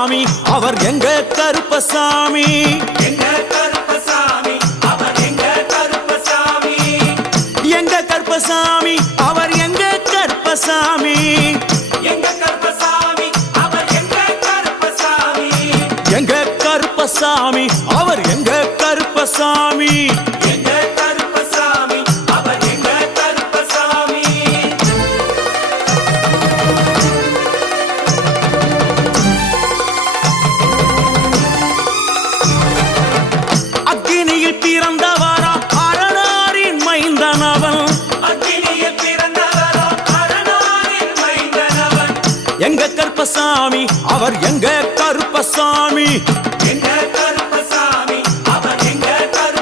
கருப்பசாமி அவர் எங்க கருப்பசாமி எங்க கருப்பசாமி அவர் எங்க கருப்பசாமி எங்க கருப்பசாமி அவர் எங்க கருப்பசாமி எங்க கருப்பசாமி அவர் எங்க கருப்பசாமி எங்க கருப்பசாமி அவர் எங்க கருப்பசாமி எங்க கருப்பசாமி அவர் எங்க கருப்பசாமி அக்கினியில் பிறந்தவரா அரணாரின் மைந்தனவன் அக்கினியில் பிறந்தவரோ அரணாரின் மைந்தனவன் எங்க கருப்பசாமி அவர் எங்க கருப்பசாமி